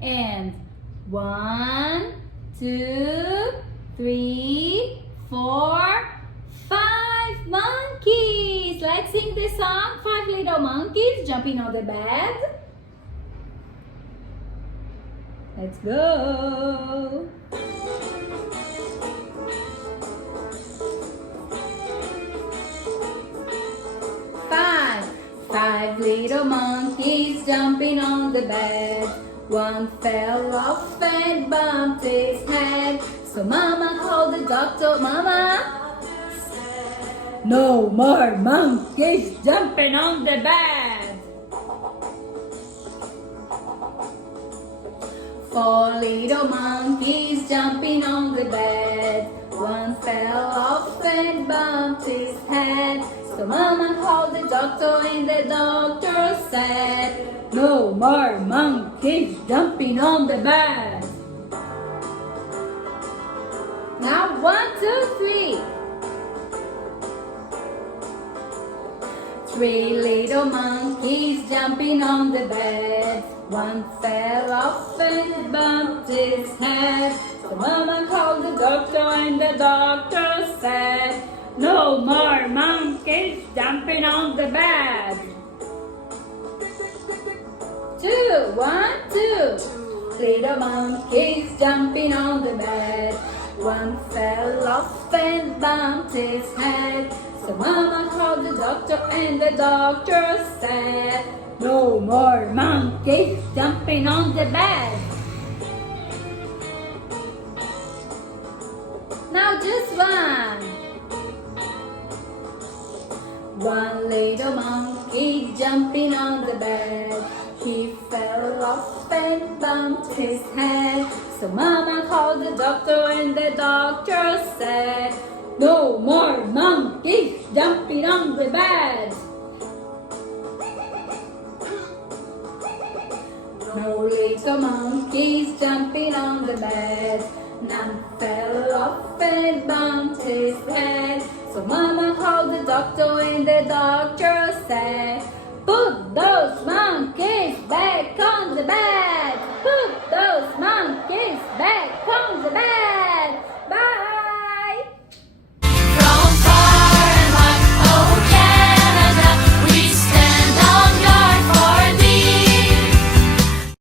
And 1, 2, 3, 4, 5 monkeys. Let's sing this song. 5 little monkeys jumping on the bed. Let's go. 5 little monkeys jumping on the bed. One fell off and bumped his head. So Mama called the doctor. Mama, no more monkeys jumping on the bed. 4 little monkeys jumping on the bed. One fell off and bumped his head. So Mama called the doctor and the doctor said, no more monkeys jumping on the bed. Now 1, 2, 3. 3 little monkeys jumping on the bed. One fell off and bumped his head. So Mama called the doctor and the doctor said, no more monkeys jumping on the bed. 2, 1, 2. Little monkeys jumping on the bed. One fell off and bumped his head. So Mama called the doctor and the doctor said, no more monkeys jumping on the bed. Now just one. 1 little monkey jumping on the bed. He fell off and bumped his head. So Mama called the doctor and the doctor said, no more monkeys jumping on the bed. No little monkeys jumping on the bed. None fell off and bumped his head. So Mama called the doctor and the doctor said, put those monkeys back on the bed.